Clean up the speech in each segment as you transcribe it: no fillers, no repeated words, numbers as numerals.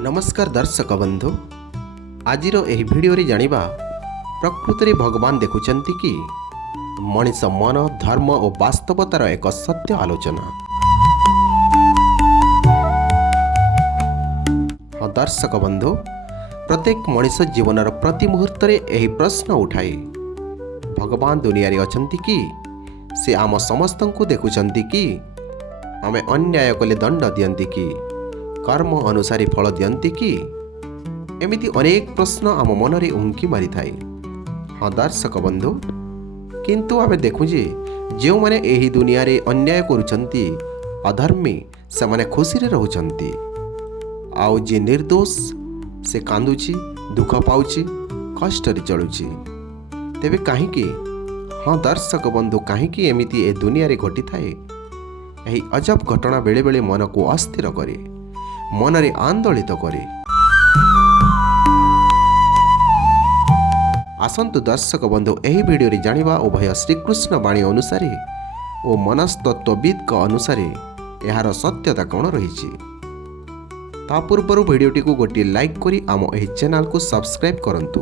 नमस्कार दर्शक बंधु, आजिर एही भिडियोरे जानिबा प्रकृति भगवान देखुचंती कि मनीष मन धर्म और वास्तवतार एक सत्य आलोचना। हाँ दर्शक बंधु, प्रत्येक मनीष जीवनर प्रति मुहूर्त एही प्रश्न उठाए, भगवान दुनिया रे अछंती कि से आम समस्त को देखुचंती कि आमे अन्याय कले दंड दियंती कि कर्म अनुसारी फल दियंती कि एमिति अनेक प्रश्न आम मन रे उंकी मारी थाए। हाँ दर्शक बंधु, किंतु आमे देखु जे जो माने एही दुनिया रे अन्याय करूचंती अधर्मी से माने खुशी रे रहउचंती, आउ जे निर्दोष से कांदुची दुख पाउची कष्ट रे चलुची। तेबे काहेकि हाँ दर्शक बंधु, काहेकि एमिति ए दुनिया रे घटी थाए? एही अजब घटना बेले बेले मन को अस्थिर करे, मन रे आंदोलित करे। आसंतु दर्शक बंधु, एही वीडियो रे जानिबा उभय श्रीकृष्ण वाणी अनुसारे और मनस्तत्वविद अनुसार यार सत्यता कौन रही। ता पूर्व वीडियोटी को गोटे लाइक करी आम एही चैनल को सब्सक्राइब करंतु।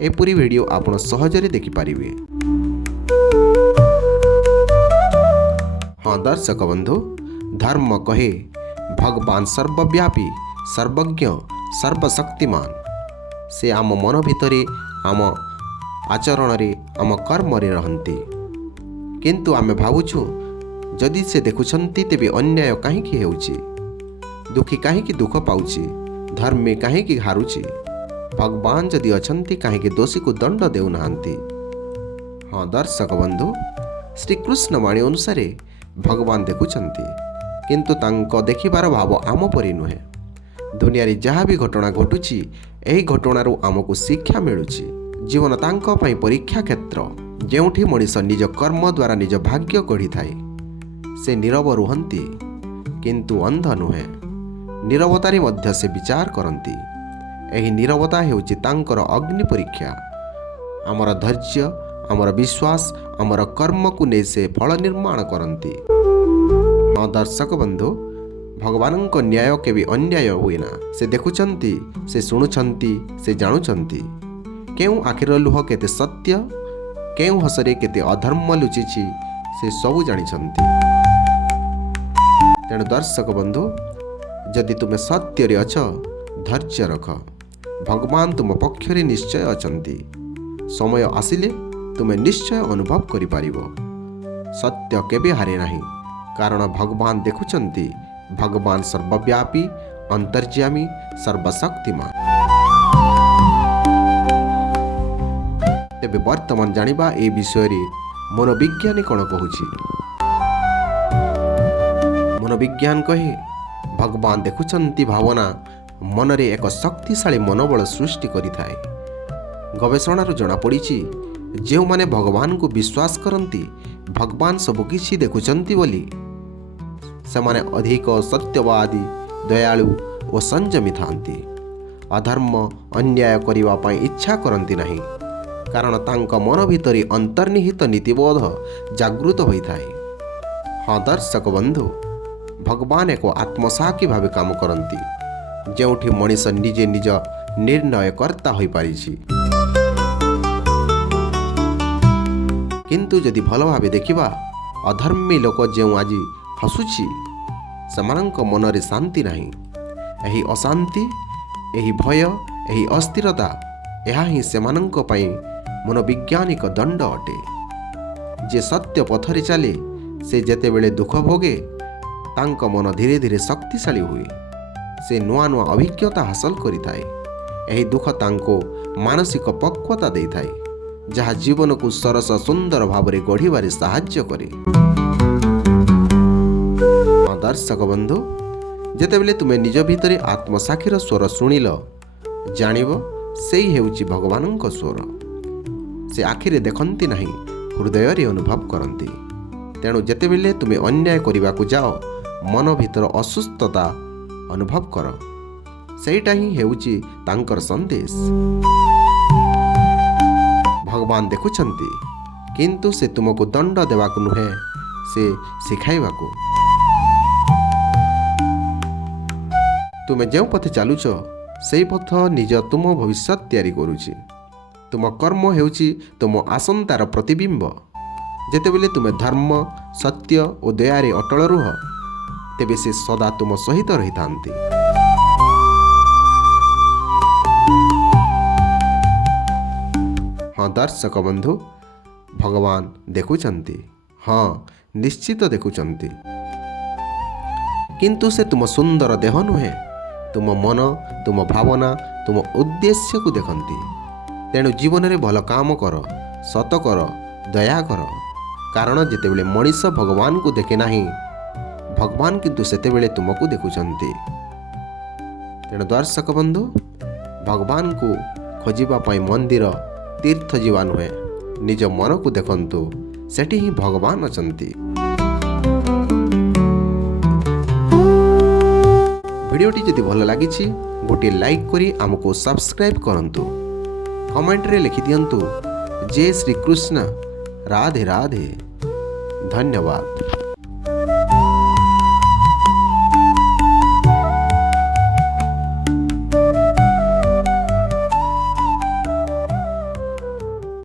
एपरी वीडियो आपण सहजरे देखि पारिबे। हाँ दर्शक बंधु, धर्म कहे भगवान सर्वव्यापी सर्वज्ञ सर्वशक्तिमान। से आम मन भितरे आम आचरण रे आम कर्म रे रहंती, किंतु आमे भावुछु जदि से देखुछंती तेबे अन्याय काहेकि हेउची, दुखी काहेकि दुख पाउची, धर्मी काहेकि हारुची, भगवान जदि अछंती काहेकि दोषी को दंड देउ नाहंती। हाँ दर्शक बंधु, श्रीकृष्ण वाणी अनुसारे भगवान देखुछंती, किंतु तांको देखिबार भाव आम परि नुहे। दुनिया रे जहाँ भी घटना घटुची एही घटनारू आमको शिक्षा मिलुची। जीवन तांको पई परीक्षा क्षेत्र, जेउठी मनीष निज कर्म द्वारा निज भाग्य गढ़ी थाए। से नीरव रुहंती किंतु अंध नुहे, नीरवतारे मध्य से विचार करंती। एही नीरवता हेउची तांकर अग्नि परीक्षा। आमर धैर्य, आमर विश्वास, आमर कर्म को नै से फल निर्माण करंती। हाँ दर्शक बंधु, भगवान को न्याय केबे अन्याय हुए ना। से देखुचंती, से शुणुचंती, से जानुचंती केउ आखिर लुह केते सत्य, केउ हसरे केते अधर्म लुचिछि, से सबु जानिछंती। तेणु दर्शक बंधु, जदि तुमे सत्य रे अछ, धैर्य रख। भगवान तुम पक्षरे निश्चय अछंती। समय आसिले तुमे निश्चय अनुभव करि पारिबो। सत्य केबे हारे नाही, कारण भगवान देखुचंती। भगवान सर्वव्यापी अंतर्यामी सर्वशक्तिमान। तेबे वर्तमान जानिबा ए विषय रे मनोविज्ञानी कोन कहूछि। मनोविज्ञान कहे भगवान देखुचंती भावना मन रे एक शक्तिशाली मनोबल सृष्टि करिथाए। गवेषणारू जଣା पड़िछि जे माने भगवान को विश्वास करंती भगवान सब किछि देखुचंती बोली सेमाने अधिक सत्यवादी, दयालु और संयमी थांती। अधर्म अन्याय करिवा पई इच्छा करंती नहीं, कारण तांका मन भितरी अंतर्निहित नीतिबोध जागृत होइथाए। हाँ दर्शक बंधु, भगवान एक आत्मसाक्षी भावे काम करंती, जेउठी मनीष निजे निज निर्णय कर्ता होई पारिछि। किंतु जदि भल भावे देखिबा, अधर्मी लोक जेउ आज हसुछि सेमानंक मन रे शांति नाही। एही अशांति, एही भय, एही अस्थिरता, एहा ही सेमानंक पई मनोवैज्ञानिक दंड अटे। जे सत्य पथरे चले से जेतेबेले दुख भोगे तांक मन धीरे धीरे शक्तिशाली हुए। से नुआ नुआ अभिज्ञता हासिल करिथाए। एही दुख तांको मानसिक पक्वता देइथाए, जहा जीवन को सरस सुंदर भावरे गढ़िबारे साहाय्य करे। दर्शक बंधु, जेतेबेले तुमे निज भितरे आत्मसाक्षीर स्वर शुणिल, जानिब सेई हेउची भगवानंक स्वर। से आखिरे देखंती नहीं, हृदय रे अनुभव करंती। तेणु जेतेबेले तुमे अन्याय करिबा को जाओ, मन भितर असुस्थता अनुभव कर। सेईटा ही हेउची तांकर संदेश। भगवान देखुचंती, किंतु से तुमको दंड देवाकु नुहे, से सिखाइबाकु। ତୁମେ ଯେଉଁ ପଥେ ଚାଲୁଛ ସେହି ପଥ ନିଜ ତୁମ ଭବିଷ୍ୟତ ତିଆରି କରୁଛି। ତୁମ କର୍ମ ହେଉଛି ତୁମ ଆସନ୍ତାର ପ୍ରତିବିମ୍ବ। ଯେତେବେଳେ ତୁମେ ଧର୍ମ, ସତ୍ୟ ଓ ଦୟାରେ ଅଟଳ ରୁହ, ତେବେ ସେ ସଦା ତୁମ ସହିତ ରହିଥାନ୍ତି। ହଁ ଦର୍ଶକ ବନ୍ଧୁ, ଭଗବାନ ଦେଖୁଛନ୍ତି। ହଁ, ନିଶ୍ଚିତ ଦେଖୁଛନ୍ତି। କିନ୍ତୁ ସେ ତୁମ ସୁନ୍ଦର ଦେହ ନୁହେଁ, ତୁମ ମନ, ତୁମ ଭାବନା, ତୁମ ଉଦ୍ଦେଶ୍ୟକୁ ଦେଖନ୍ତି। ତେଣୁ ଜୀବନରେ ଭଲ କାମ କର, ସତ କର, ଦୟା କର। କାରଣ ଯେତେବେଳେ ମଣିଷ ଭଗବାନଙ୍କୁ ଦେଖେ ନାହିଁ, ଭଗବାନ କିନ୍ତୁ ସେତେବେଳେ ତୁମକୁ ଦେଖୁଛନ୍ତି। ତେଣୁ ଦର୍ଶକ ବନ୍ଧୁ, ଭଗବାନଙ୍କୁ ଖୋଜିବା ପାଇଁ ମନ୍ଦିର, ତୀର୍ଥ ଯିବା ନୁହେଁ, ନିଜ ମନକୁ ଦେଖନ୍ତୁ, ସେଠି ହିଁ ଭଗବାନ ଅଛନ୍ତି। ଭିଡ଼ିଓଟି ଯଦି ଭଲ ଲାଗିଛି ଗୋଟିଏ ଲାଇକ୍ କରି ଆମକୁ ସବସ୍କ୍ରାଇବ୍ କରନ୍ତୁ। କମେଣ୍ଟରେ ଲେଖିଦିଅନ୍ତୁ ଜୟ ଶ୍ରୀକୃଷ୍ଣ, ରାଧେ ରାଧେ। ଧନ୍ୟବାଦ।